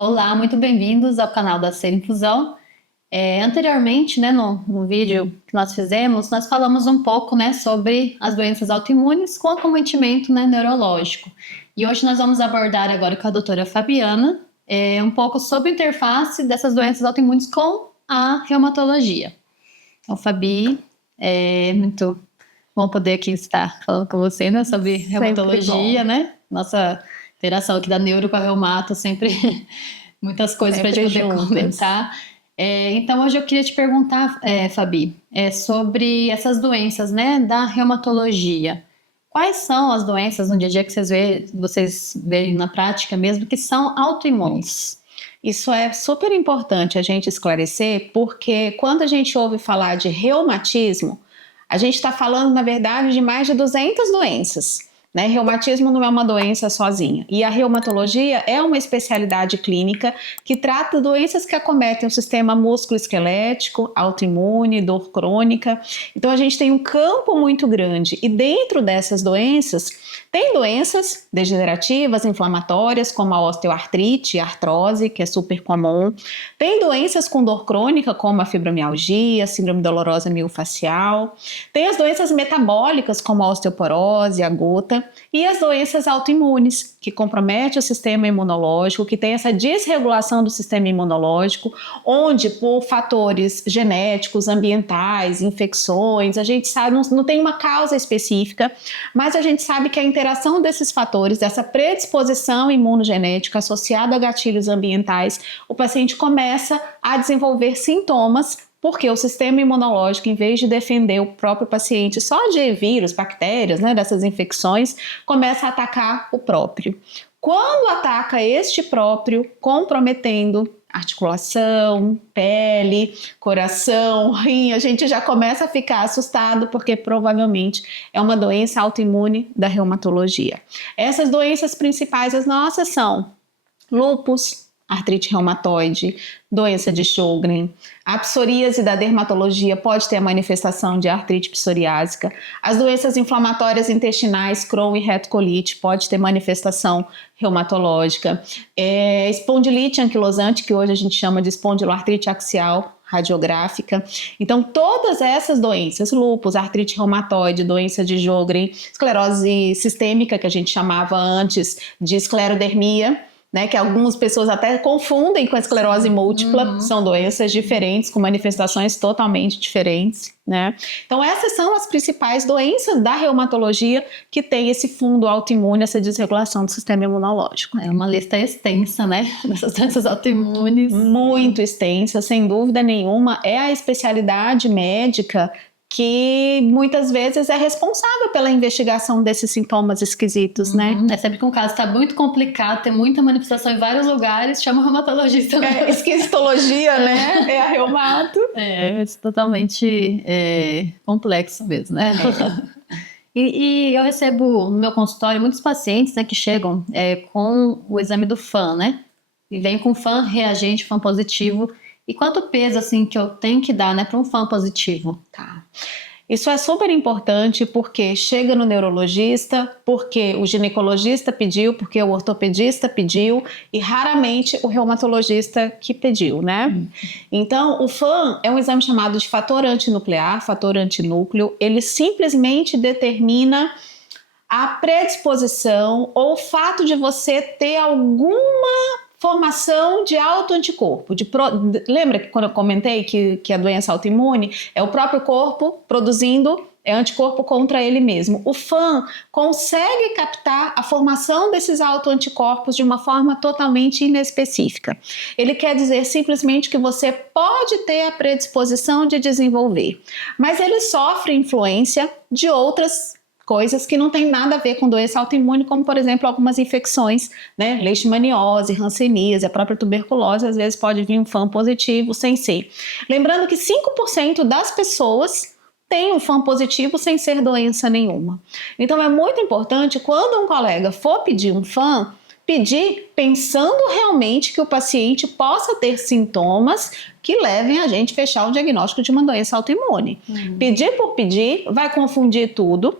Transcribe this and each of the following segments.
Olá, muito bem-vindos ao canal da Ser Infusão. Anteriormente, né, no vídeo que nós fizemos, nós falamos um pouco, né, sobre as doenças autoimunes com acometimento, né, neurológico. E hoje nós vamos abordar agora com a doutora Fabiana um pouco sobre a interface dessas doenças autoimunes com a reumatologia. Então, Fabi, é muito bom poder aqui estar falando com você, né, sobre reumatologia, né? Nossa interação aqui da neuro com a reumato sempre muitas coisas para a gente poder comentar. Então, hoje eu queria te perguntar, Fabi, sobre essas doenças, né, da reumatologia. Quais são as doenças no dia a dia que vocês veem na prática mesmo, que são autoimunes? Isso é super importante a gente esclarecer, porque quando a gente ouve falar de reumatismo, a gente está falando, na verdade, de mais de 200 doenças. Né? Reumatismo não é uma doença sozinha. E a reumatologia é uma especialidade clínica que trata doenças que acometem o sistema músculo-esquelético, autoimune, dor crônica. Então a gente tem um campo muito grande. E dentro dessas doenças, tem doenças degenerativas, inflamatórias, como a osteoartrite, a artrose, que é super comum. Tem doenças com dor crônica, como a fibromialgia, a síndrome dolorosa miofascial. Tem as doenças metabólicas, como a osteoporose, a gota. E as doenças autoimunes, que comprometem o sistema imunológico, que tem essa desregulação do sistema imunológico, onde por fatores genéticos, ambientais, infecções, a gente sabe, não tem uma causa específica, mas a gente sabe que a interação desses fatores, dessa predisposição imunogenética associada a gatilhos ambientais, o paciente começa a desenvolver sintomas, porque o sistema imunológico, em vez de defender o próprio paciente só de vírus, bactérias, né, dessas infecções, começa a atacar o próprio. Quando ataca este próprio, comprometendo articulação, pele, coração, rim, a gente já começa a ficar assustado, porque provavelmente é uma doença autoimune da reumatologia. Essas doenças principais, as nossas, são lúpus, artrite reumatoide, doença de Sjögren. A psoríase da dermatologia pode ter a manifestação de artrite psoriásica. As doenças inflamatórias intestinais, Crohn e retocolite, pode ter manifestação reumatológica. Espondilite anquilosante, que hoje a gente chama de espondiloartrite axial radiográfica. Então, todas essas doenças, lúpus, artrite reumatoide, doença de Sjögren, esclerose sistêmica, que a gente chamava antes de esclerodermia, né, que algumas pessoas até confundem com a esclerose múltipla, são doenças diferentes, com manifestações totalmente diferentes, né? Então essas são as principais doenças da reumatologia que tem esse fundo autoimune, essa desregulação do sistema imunológico. É uma lista extensa, né, dessas doenças autoimunes. Muito extensa, sem dúvida nenhuma, é a especialidade médica que muitas vezes é responsável pela investigação desses sintomas esquisitos, né? É sempre que um caso está muito complicado, tem muita manifestação em vários lugares, chama o reumatologista. Esquisitologia, né? É a reumato. É totalmente complexo mesmo, né? E eu recebo no meu consultório muitos pacientes, né, que chegam com o exame do FAM, né? E vem com FAM reagente, FAM positivo. E quanto peso, assim, que eu tenho que dar, né, para um FAM positivo? Tá. Isso é super importante porque chega no neurologista, porque o ginecologista pediu, porque o ortopedista pediu e raramente o reumatologista que pediu, né? Então, o FAM é um exame chamado de fator antinuclear, fator antinúcleo. Ele simplesmente determina a predisposição ou o fato de você ter alguma formação de autoanticorpo. Lembra que quando eu comentei que a doença autoimune é o próprio corpo produzindo anticorpo contra ele mesmo? O FAM consegue captar a formação desses autoanticorpos de uma forma totalmente inespecífica. Ele quer dizer simplesmente que você pode ter a predisposição de desenvolver, mas ele sofre influência de outras coisas que não tem nada a ver com doença autoimune, como, por exemplo, algumas infecções, né? Leishmaniose, hanseníase, a própria tuberculose, às vezes pode vir um FAM positivo sem ser. Lembrando que 5% das pessoas têm um FAM positivo sem ser doença nenhuma. Então, é muito importante, quando um colega for pedir um FAM, pedir pensando realmente que o paciente possa ter sintomas que levem a gente a fechar o diagnóstico de uma doença autoimune. Pedir por pedir vai confundir tudo.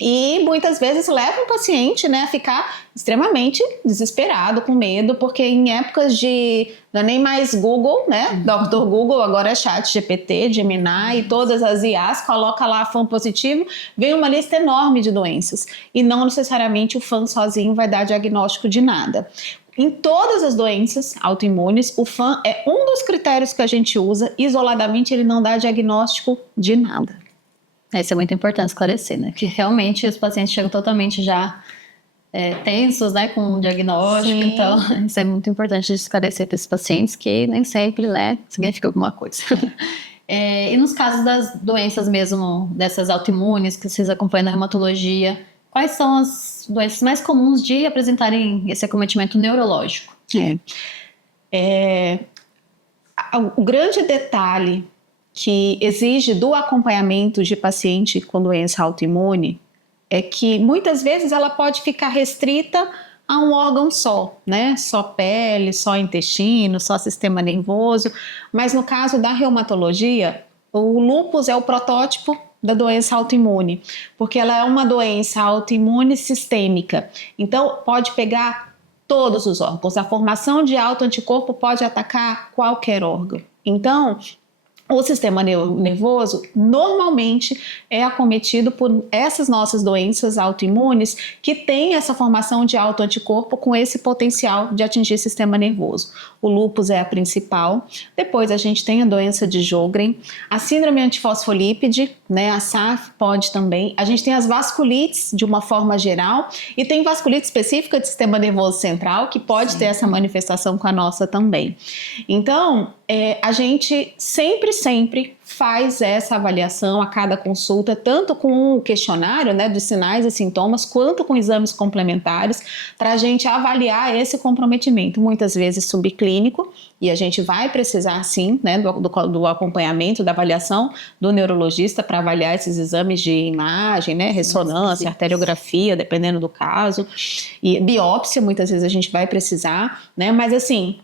E muitas vezes leva o paciente, né, a ficar extremamente desesperado, com medo, porque em épocas de, não é nem mais Google, né, Dr. Google, agora é ChatGPT, Gemini e todas as IAs, coloca lá FAM positivo, vem uma lista enorme de doenças. E não necessariamente o FAM sozinho vai dar diagnóstico de nada. Em todas as doenças autoimunes, o FAM é um dos critérios que a gente usa, isoladamente ele não dá diagnóstico de nada. Isso é muito importante esclarecer, né? Que realmente os pacientes chegam totalmente já tensos, né? Com o diagnóstico. Sim. Então, isso é muito importante esclarecer para esses pacientes que nem sempre, né? Significa alguma coisa. E nos casos das doenças mesmo, dessas autoimunes que vocês acompanham na reumatologia, quais são as doenças mais comuns de apresentarem esse acometimento neurológico? O grande detalhe que exige do acompanhamento de paciente com doença autoimune é que muitas vezes ela pode ficar restrita a um órgão só, né? Só pele, só intestino, só sistema nervoso. Mas no caso da reumatologia, o lúpus é o protótipo da doença autoimune, porque ela é uma doença autoimune sistêmica. Então pode pegar todos os órgãos. A formação de autoanticorpo pode atacar qualquer órgão. Então, o sistema nervoso normalmente é acometido por essas nossas doenças autoimunes que têm essa formação de autoanticorpo com esse potencial de atingir o sistema nervoso. O lúpus é a principal. Depois a gente tem a doença de Sjögren, a síndrome antifosfolípide, né, a SAF pode também. A gente tem as vasculites de uma forma geral e tem vasculite específica do sistema nervoso central que pode ter essa manifestação com a nossa também. Então, a gente sempre faz essa avaliação a cada consulta, tanto com o questionário, né, dos sinais e sintomas, quanto com exames complementares, para a gente avaliar esse comprometimento, muitas vezes subclínico, e a gente vai precisar sim, né, do acompanhamento, da avaliação do neurologista para avaliar esses exames de imagem, né, ressonância, arteriografia, dependendo do caso, e biópsia, muitas vezes a gente vai precisar, né, mas assim,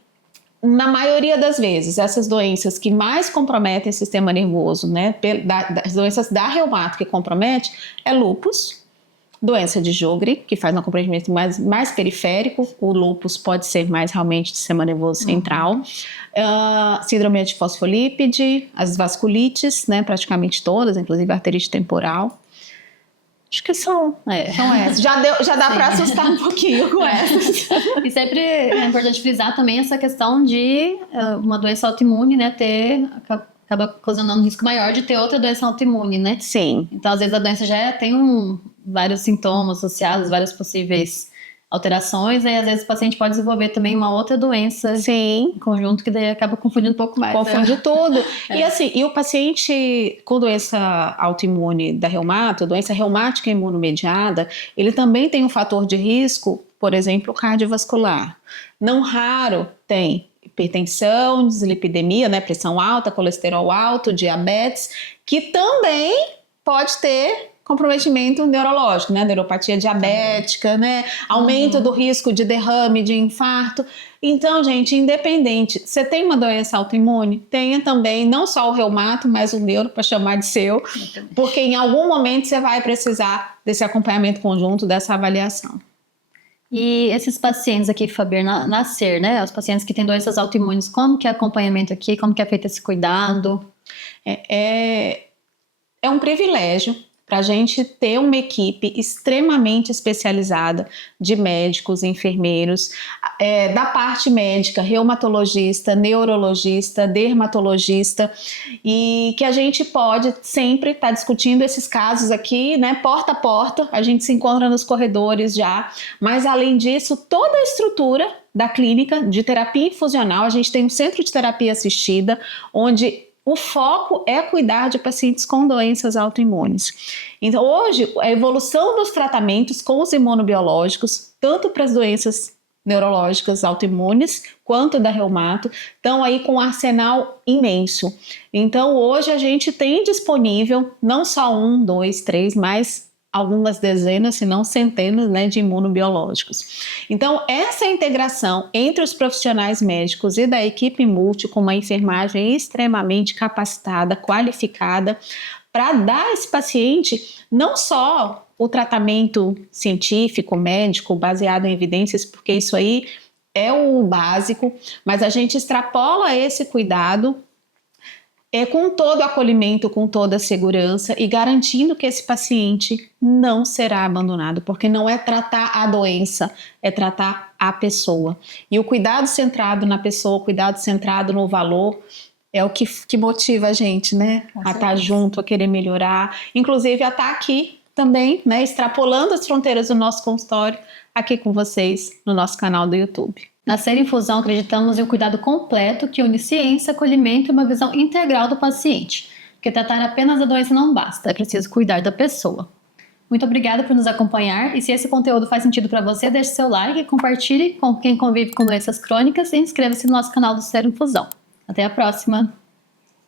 na maioria das vezes, essas doenças que mais comprometem o sistema nervoso, né, das doenças da reumato que compromete, é lúpus, doença de Sjögren, que faz um comprometimento mais periférico, o lúpus pode ser mais realmente do sistema nervoso central, síndrome antifosfolípide, as vasculites, né, praticamente todas, inclusive a arterite temporal. Acho que são essas. Já dá para assustar um pouquinho com essas. E sempre é importante frisar também essa questão de uma doença autoimune, né, acaba ocasionando um risco maior de ter outra doença autoimune, né? Sim. Então, às vezes, a doença já tem vários sintomas associados, várias possíveis alterações, né? Às vezes o paciente pode desenvolver também uma outra doença em conjunto, que daí acaba confundindo um pouco mais. Confunde tudo. E assim, o paciente com doença autoimune da reumato, doença reumática imunomediada, ele também tem um fator de risco, por exemplo, cardiovascular. Não raro tem hipertensão, dislipidemia, né, pressão alta, colesterol alto, diabetes, que também pode ter comprometimento neurológico, né, neuropatia diabética, né, aumento do risco de derrame, de infarto. Então, gente, independente, você tem uma doença autoimune, tenha também não só o reumato, mas o neuro para chamar de seu, porque em algum momento você vai precisar desse acompanhamento conjunto, dessa avaliação. E esses pacientes aqui, Faber, nascer, né? Os pacientes que têm doenças autoimunes, como que é acompanhamento aqui? Como que é feito esse cuidado? É um privilégio para a gente ter uma equipe extremamente especializada de médicos, enfermeiros, da parte médica, reumatologista, neurologista, dermatologista, e que a gente pode sempre estar discutindo esses casos aqui, né, porta a porta, a gente se encontra nos corredores já, mas além disso, toda a estrutura da clínica de terapia infusional, a gente tem um centro de terapia assistida, onde o foco é cuidar de pacientes com doenças autoimunes. Então, hoje, a evolução dos tratamentos com os imunobiológicos, tanto para as doenças neurológicas autoimunes, quanto da reumato, estão aí com um arsenal imenso. Então, hoje a gente tem disponível não só 1, 2, 3, mas algumas dezenas, se não centenas, né, de imunobiológicos. Então, essa integração entre os profissionais médicos e da equipe multi, com uma enfermagem extremamente capacitada, qualificada, para dar a esse paciente não só o tratamento científico, médico, baseado em evidências, porque isso aí é o básico, mas a gente extrapola esse cuidado com todo o acolhimento, com toda a segurança e garantindo que esse paciente não será abandonado, porque não é tratar a doença, é tratar a pessoa. E o cuidado centrado na pessoa, o cuidado centrado no valor, é o que motiva a gente, né? A estar junto, a querer melhorar, inclusive a estar aqui também, né? Extrapolando as fronteiras do nosso consultório, aqui com vocês no nosso canal do YouTube. Na Ser Infusão, acreditamos em um cuidado completo que une ciência, acolhimento e uma visão integral do paciente. Porque tratar apenas a doença não basta, é preciso cuidar da pessoa. Muito obrigada por nos acompanhar e se esse conteúdo faz sentido para você, deixe seu like, compartilhe com quem convive com doenças crônicas e inscreva-se no nosso canal do Ser Infusão. Até a próxima!